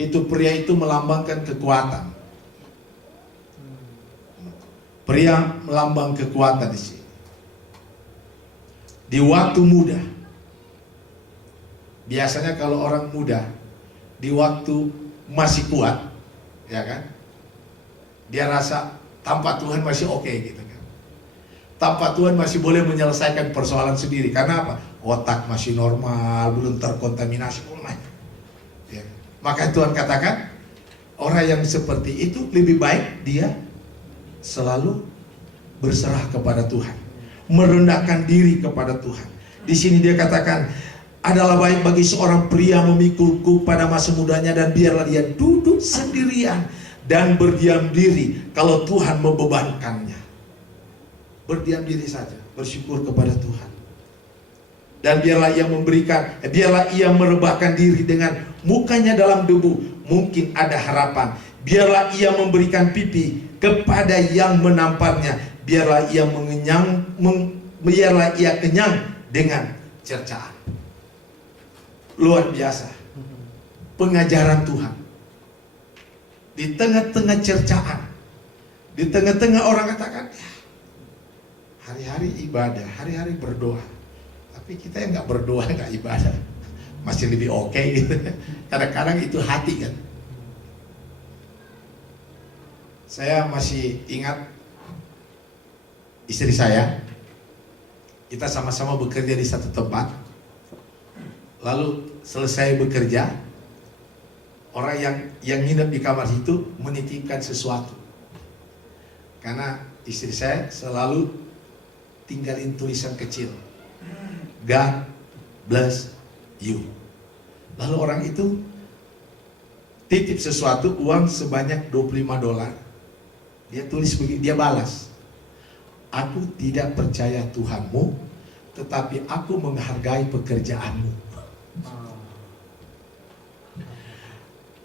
Itu pria itu melambangkan kekuatan. Pria melambang kekuatan di sini. Di waktu muda. Biasanya kalau orang muda di waktu masih kuat, ya kan? Dia rasa tanpa Tuhan masih oke gitu kan. Tanpa Tuhan masih boleh menyelesaikan persoalan sendiri. Karena apa? Otak masih normal, belum terkontaminasi. Ya. Maka Tuhan katakan, orang yang seperti itu lebih baik dia selalu berserah kepada Tuhan, merendahkan diri kepada Tuhan. Di sini dia katakan, adalah baik bagi seorang pria memikul kuk pada masa mudanya, dan biarlah dia duduk sendirian dan berdiam diri kalau Tuhan membebankannya. Berdiam diri saja, bersyukur kepada Tuhan. Dan biarlah ia merebahkan diri dengan mukanya dalam debu. Mungkin ada harapan. Biarlah ia memberikan pipi kepada yang menamparnya. Biarlah ia kenyang dengan cercaan. Luar biasa pengajaran Tuhan. Di tengah-tengah cercaan, di tengah-tengah orang katakan, ya, hari-hari ibadah, hari-hari berdoa. Tapi kita yang nggak berdoa, nggak ibadah, masih lebih oke gitu. Kadang-kadang itu hati kan. Saya masih ingat istri saya. Kita sama-sama bekerja di satu tempat. Lalu selesai bekerja, orang yang nginep di kamar itu menitipkan sesuatu. Karena istri saya selalu tinggalin tulisan kecil, God bless you. Lalu orang itu titip sesuatu, uang sebanyak $25. Dia tulis begini, dia balas, aku tidak percaya Tuhanmu, tetapi aku menghargai pekerjaanmu.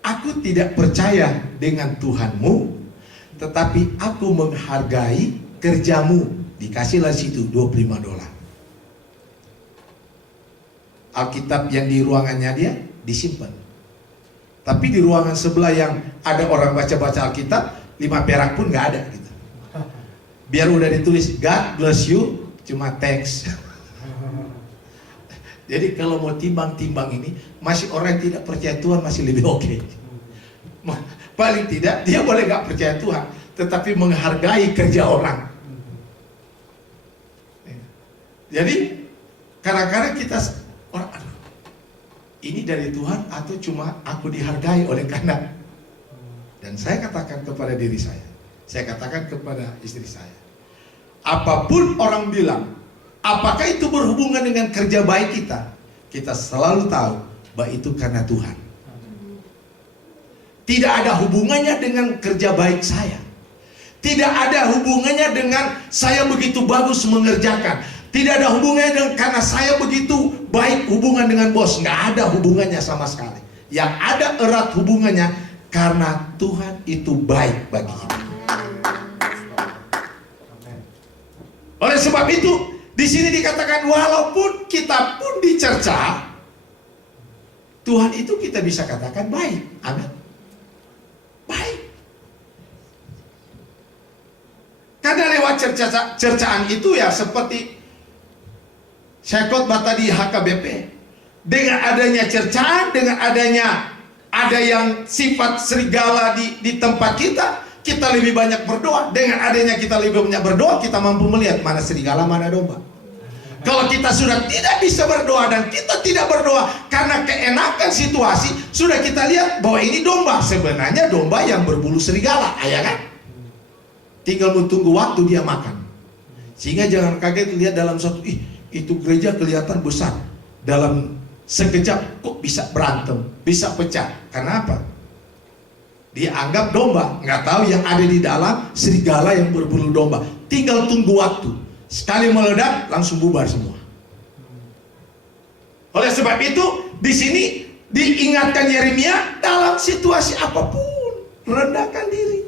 Aku tidak percaya dengan Tuhanmu, tetapi aku menghargai kerjamu. Dikasihlah situ $25. Alkitab yang di ruangannya dia disimpan. Tapi di ruangan sebelah yang ada orang baca-baca Alkitab, 5 perak pun nggak ada gitu. Biar udah ditulis God bless you, cuma teks. Jadi kalau mau timbang-timbang ini, masih orang yang tidak percaya Tuhan masih lebih oke. Paling tidak dia boleh nggak percaya Tuhan, tetapi menghargai kerja orang. Jadi kadang-kadang kita orang, aduh, ini dari Tuhan atau cuma aku dihargai oleh karena. Dan saya katakan kepada diri saya katakan kepada istri saya, apapun orang bilang, apakah itu berhubungan dengan kerja baik kita selalu tahu bahwa itu karena Tuhan. Tidak ada hubungannya dengan kerja baik saya. Tidak ada hubungannya dengan saya begitu bagus mengerjakan. Tidak ada hubungannya dengan karena saya begitu baik hubungan dengan bos. Nggak ada hubungannya sama sekali. Yang ada erat hubungannya karena Tuhan itu baik bagi kita. Oleh sebab itu, di sini dikatakan walaupun kita pun dicerca, Tuhan itu kita bisa katakan baik. Amin. Baik. Karena lewat cercaan itu ya seperti saya khotbah tadi HKBP. Dengan adanya cercaan, dengan adanya ada yang sifat serigala di tempat kita lebih banyak berdoa. Dengan adanya kita lebih banyak berdoa, kita mampu melihat mana serigala, mana domba. Kalau kita sudah tidak bisa berdoa dan kita tidak berdoa karena keenakan situasi, sudah kita lihat bahwa ini domba. Sebenarnya domba yang berbulu serigala, ya kan? Tinggal menunggu waktu dia makan. Sehingga jangan kaget lihat dalam suatu, itu gereja kelihatan besar. Dalam sekejap kok bisa berantem, bisa pecah. Karena apa? Dia anggap domba, nggak tahu yang ada di dalam serigala yang berbulu domba. Tinggal tunggu waktu. Sekali meledak langsung bubar semua. Oleh sebab itu di sini diingatkan Yeremia dalam situasi apapun, rendahkan diri.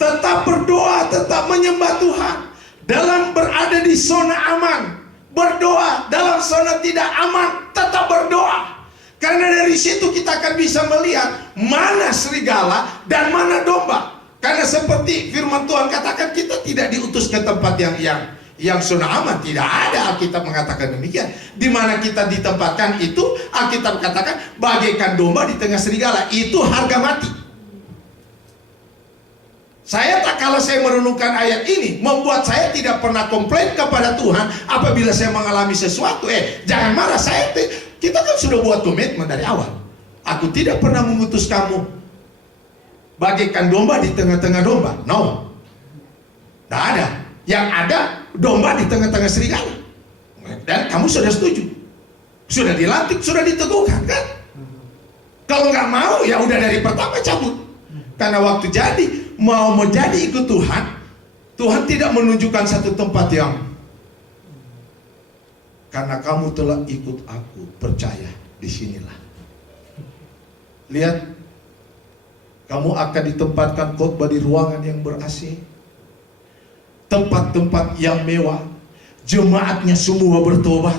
Tetap berdoa, tetap menyembah Tuhan. Dalam berada di zona aman, berdoa. Dalam zona tidak aman, tetap berdoa. Karena dari situ kita akan bisa melihat mana serigala dan mana domba. Karena seperti firman Tuhan katakan, kita tidak diutus ke tempat yang zona aman. Tidak ada Alkitab mengatakan demikian. Di mana kita ditempatkan itu, Alkitab katakan bagaikan domba di tengah serigala. Itu harga mati. Kalau saya merenungkan ayat ini, membuat saya tidak pernah komplain kepada Tuhan apabila saya mengalami sesuatu. Jangan marah, kita kan sudah buat komitmen dari awal. Aku tidak pernah mengutus kamu bagaikan domba di tengah-tengah domba. No, tidak ada. Yang ada domba di tengah-tengah serigala. Dan kamu sudah setuju, sudah dilantik, sudah diteguhkan kan? Kalau nggak mau, ya udah dari pertama cabut. Karena waktu jadi mau menjadi ikut Tuhan, Tuhan tidak menunjukkan satu tempat yang karena kamu telah ikut aku, percaya, disinilah. Lihat, kamu akan ditempatkan khotbah di ruangan yang ber-AC, tempat-tempat yang mewah, jemaatnya semua bertobat,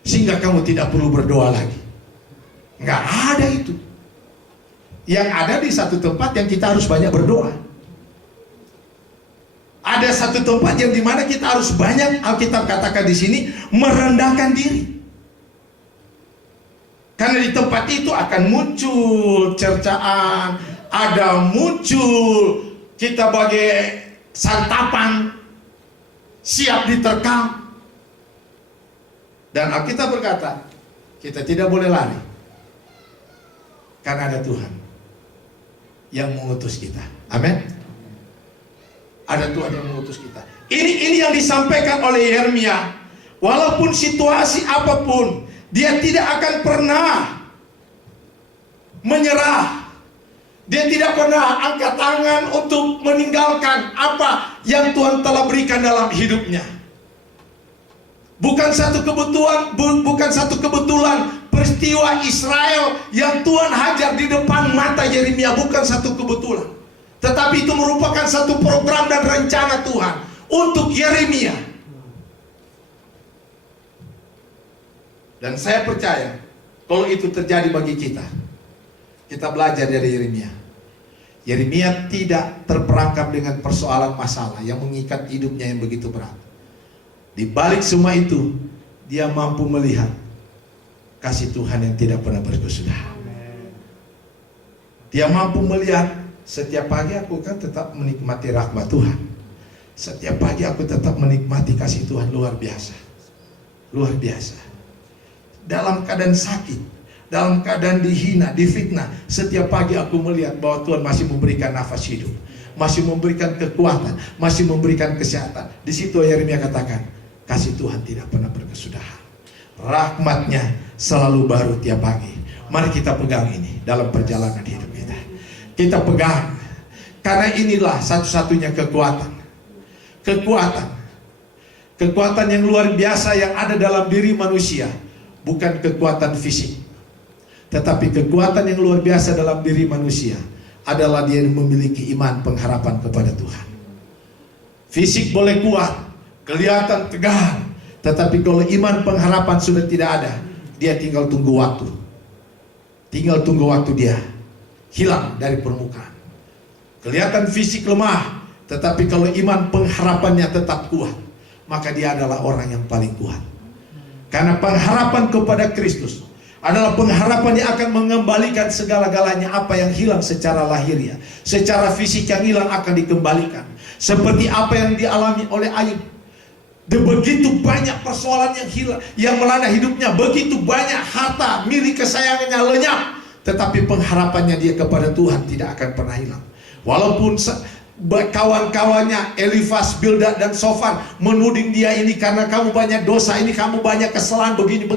sehingga kamu tidak perlu berdoa lagi. Nggak ada itu. Yang ada di satu tempat yang kita harus banyak berdoa. Ada satu tempat yang dimana kita harus banyak, Alkitab katakan di sini, merendahkan diri. Karena di tempat itu akan muncul cercaan, ada muncul kita bagai santapan, siap diterkam. Dan Alkitab berkata, kita tidak boleh lari. Karena ada Tuhan yang mengutus kita. Amin. Ada Tuhan yang mengutus kita. Ini yang disampaikan oleh Yeremia. Walaupun situasi apapun, dia tidak akan pernah menyerah. Dia tidak pernah angkat tangan untuk meninggalkan apa yang Tuhan telah berikan dalam hidupnya. Bukan satu kebetulan peristiwa Israel yang Tuhan hajar di depan mata Yeremia, bukan satu kebetulan. Tetapi itu merupakan satu program dan rencana Tuhan untuk Yeremia. Dan saya percaya kalau itu terjadi bagi kita, kita belajar dari Yeremia. Yeremia tidak terperangkap dengan persoalan masalah yang mengikat hidupnya yang begitu berat. Di balik semua itu, dia mampu melihat kasih Tuhan yang tidak pernah berkesudahan. Dia mampu melihat, setiap pagi aku kan tetap menikmati rahmat Tuhan. Setiap pagi aku tetap menikmati kasih Tuhan luar biasa. Luar biasa. Dalam keadaan sakit, dalam keadaan dihina, difitnah, setiap pagi aku melihat bahwa Tuhan masih memberikan nafas hidup, masih memberikan kekuatan, masih memberikan kesehatan. Di situ Yeremia katakan, kasih Tuhan tidak pernah berkesudahan. Rahmatnya selalu baru tiap pagi. Mari kita pegang ini dalam perjalanan hidup kita. Kita pegang, karena inilah satu-satunya kekuatan. Kekuatan yang luar biasa yang ada dalam diri manusia. Bukan kekuatan fisik, tetapi kekuatan yang luar biasa dalam diri manusia adalah dia memiliki iman pengharapan kepada Tuhan. Fisik boleh kuat, kelihatan tegar, tetapi kalau iman pengharapan sudah tidak ada, dia tinggal tunggu waktu. Tinggal tunggu waktu dia hilang dari permukaan. Kelihatan fisik lemah, tetapi kalau iman pengharapannya tetap kuat, maka dia adalah orang yang paling kuat. Karena pengharapan kepada Kristus adalah pengharapan yang akan mengembalikan segala-galanya apa yang hilang secara lahiriah. Secara fisik yang hilang akan dikembalikan. Seperti apa yang dialami oleh Ayub. Begitu banyak persoalan yang hilang, yang melanda hidupnya. Begitu banyak harta milik kesayangannya lenyap, tetapi pengharapannya dia kepada Tuhan tidak akan pernah hilang. Walaupun kawan-kawannya Elifas, Bildad dan Sofar menuding dia, ini karena kamu banyak dosa, ini kamu banyak kesalahan, begini.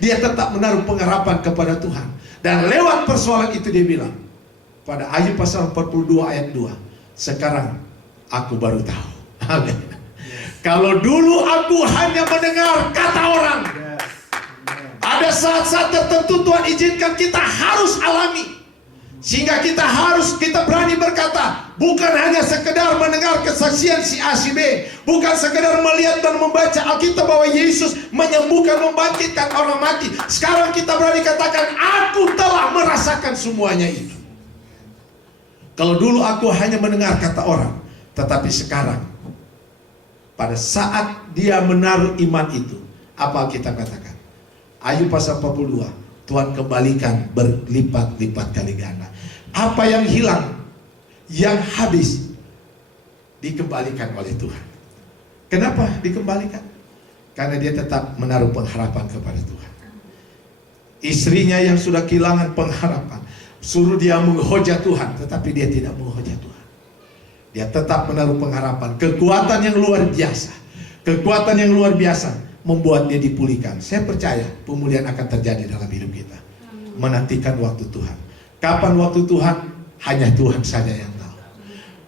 Dia tetap menaruh pengharapan kepada Tuhan. Dan lewat persoalan itu dia bilang pada Ayub pasal 42 ayat 2, sekarang aku baru tahu. Amin. Kalau dulu aku hanya mendengar kata orang, ada saat-saat tertentu Tuhan izinkan kita harus alami Sehingga kita berani berkata, bukan hanya sekedar mendengar kesaksian si A si B, bukan sekedar melihat dan membaca Alkitab bahwa Yesus menyembuhkan, membangkitkan orang mati. Sekarang kita berani katakan, aku telah merasakan semuanya itu. Kalau dulu aku hanya mendengar kata orang, tetapi sekarang pada saat dia menaruh iman itu, apa kita katakan? Ayub pasal 42, Tuhan kembalikan berlipat-lipat kali ganda. Apa yang hilang, yang habis, dikembalikan oleh Tuhan. Kenapa dikembalikan? Karena dia tetap menaruh pengharapan kepada Tuhan. Istrinya yang sudah kehilangan pengharapan, suruh dia menghoja Tuhan, tetapi dia tidak menghoja Tuhan. Dia tetap menaruh pengharapan. Kekuatan yang luar biasa, kekuatan yang luar biasa membuat dia dipulihkan. Saya percaya pemulihan akan terjadi dalam hidup kita. Menantikan waktu Tuhan. Kapan waktu Tuhan? Hanya Tuhan saja yang tahu.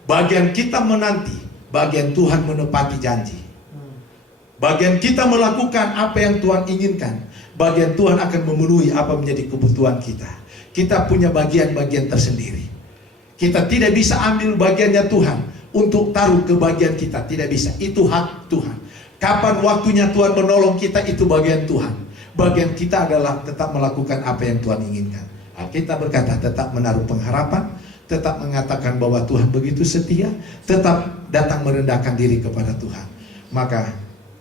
Bagian kita menanti, bagian Tuhan menepati janji. Bagian kita melakukan apa yang Tuhan inginkan, bagian Tuhan akan memenuhi apa menjadi kebutuhan kita. Kita punya bagian-bagian tersendiri. Kita tidak bisa ambil bagiannya Tuhan untuk taruh ke bagian kita. Tidak bisa, itu hak Tuhan. Kapan waktunya Tuhan menolong kita, itu bagian Tuhan. Bagian kita adalah tetap melakukan apa yang Tuhan inginkan. Kita berkata tetap menaruh pengharapan, tetap mengatakan bahwa Tuhan begitu setia, tetap datang merendahkan diri kepada Tuhan. Maka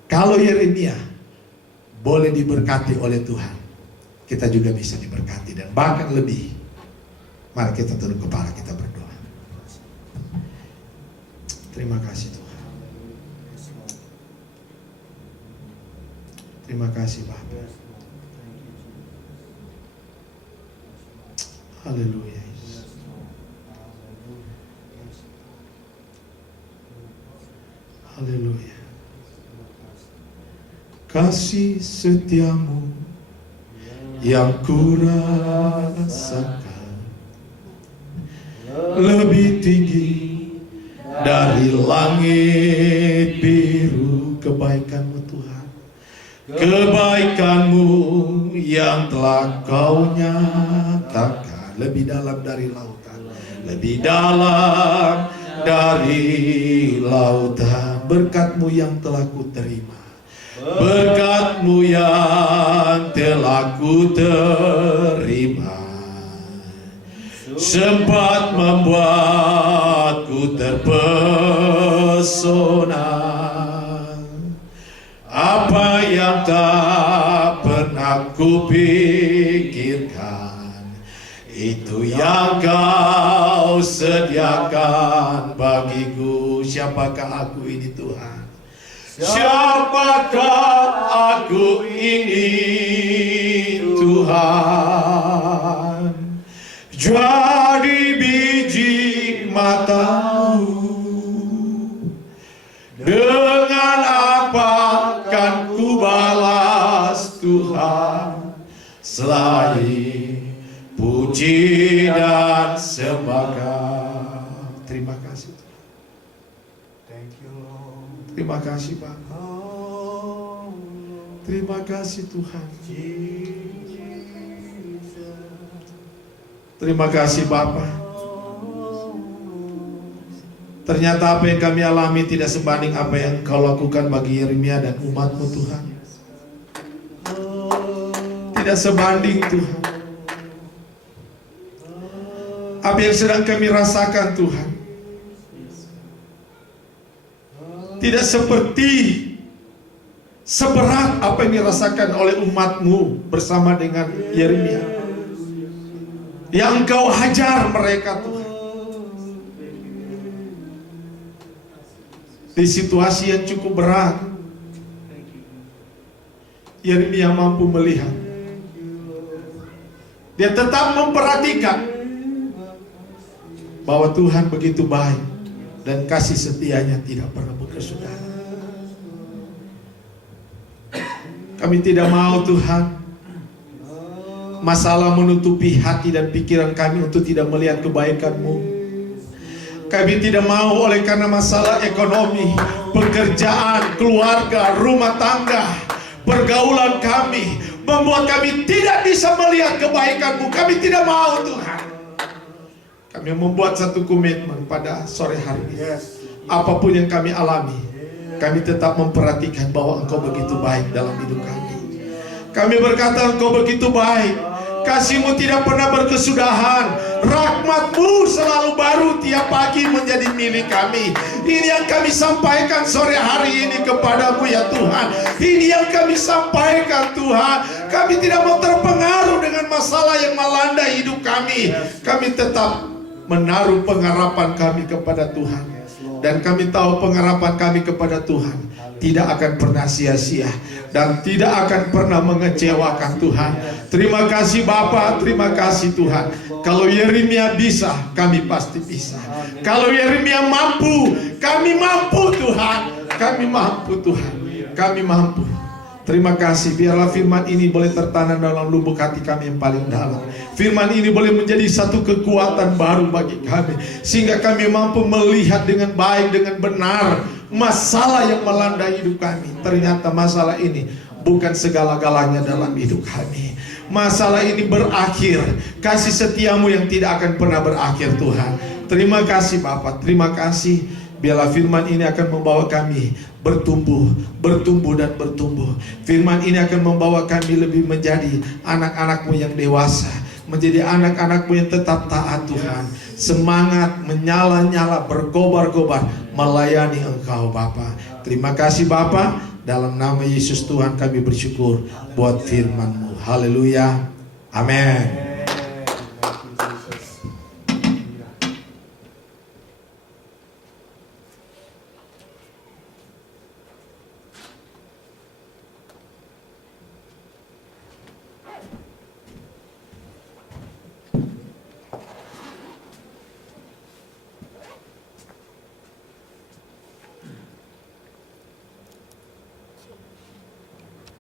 kalau Yeremia boleh diberkati oleh Tuhan, kita juga bisa diberkati dan bahkan lebih. Mari kita tunduk kepala, kita berdoa. Terima kasih Tuhan. Terima kasih Bapak. Haleluya. Haleluya. Kasih setiamu yang kurasakan lebih tinggi dari langit biru. Kebaikanmu Tuhan, kebaikanmu yang telah kau nyatakan lebih dalam dari lautan, lebih dalam dari lautan. Berkat-Mu yang telah ku terima, berkat-Mu yang telah ku terima, sempat membuatku terpesona. Apa yang tak pernah ku pikirkan, itu yang Kau sediakan bagiku. Siapakah aku ini Tuhan? Siapakah aku ini Tuhan? Jadi biji mata-Mu. Dengan apa kan ku balas Tuhan, selain puji dan sembah. Terima kasih. Thank you Lord. Terima kasih Bapak. Terima kasih Tuhan. Terima kasih Bapak. Ternyata apa yang kami alami tidak sebanding apa yang Kau lakukan bagi Yeremia dan umat-Mu Tuhan. Tidak sebanding Tuhan. Apa yang sedang kami rasakan Tuhan tidak seperti seberat apa yang dirasakan oleh umat-Mu bersama dengan Yeremia. Yang Engkau hajar mereka Tuhan. Di situasi yang cukup berat, Yeremia mampu melihat. Dia tetap memperhatikan bahwa Tuhan begitu baik dan kasih setianya tidak pernah berkesudahan. Kami tidak mau Tuhan masalah menutupi hati dan pikiran kami untuk tidak melihat kebaikan-Mu. Kami tidak mau oleh karena masalah ekonomi, pekerjaan, keluarga, rumah tangga, pergaulan kami membuat kami tidak bisa melihat kebaikan-Mu. Kami tidak mau Tuhan. Kami membuat satu komitmen pada sore hari ini. Apapun yang kami alami, kami tetap memperhatikan bahwa Engkau begitu baik dalam hidup kami. Kami berkata Engkau begitu baik, kasih-Mu tidak pernah berkesudahan, rahmat-Mu selalu baru tiap pagi menjadi milik kami. Ini yang kami sampaikan sore hari ini kepadamu ya Tuhan. Ini yang kami sampaikan Tuhan. Kami tidak mau terpengaruh dengan masalah yang melanda hidup kami. Kami tetap menaruh pengharapan kami kepada Tuhan. Dan kami tahu pengharapan kami kepada Tuhan tidak akan pernah sia-sia dan tidak akan pernah mengecewakan Tuhan. Terima kasih Bapa, terima kasih Tuhan. Kalau Yeremia bisa, kami pasti bisa. Kalau Yeremia mampu, kami mampu Tuhan. Kami mampu Tuhan. Kami mampu. Terima kasih, biarlah firman ini boleh tertanam dalam lubuk hati kami yang paling dalam. Firman ini boleh menjadi satu kekuatan baru bagi kami, sehingga kami mampu melihat dengan baik, dengan benar masalah yang melanda hidup kami. Ternyata masalah ini bukan segala-galanya dalam hidup kami. Masalah ini berakhir. Kasih setiamu yang tidak akan pernah berakhir Tuhan. Terima kasih Bapa, terima kasih. Biarlah firman ini akan membawa kami bertumbuh, bertumbuh dan bertumbuh. Firman ini akan membawa kami lebih menjadi anak-anak-Mu yang dewasa, menjadi anak-anak-Mu yang tetap taat Tuhan. Semangat menyala-nyala, berkobar-kobar melayani Engkau Bapa. Terima kasih Bapa. Dalam nama Yesus Tuhan kami bersyukur buat firman-Mu. Haleluya. Amin.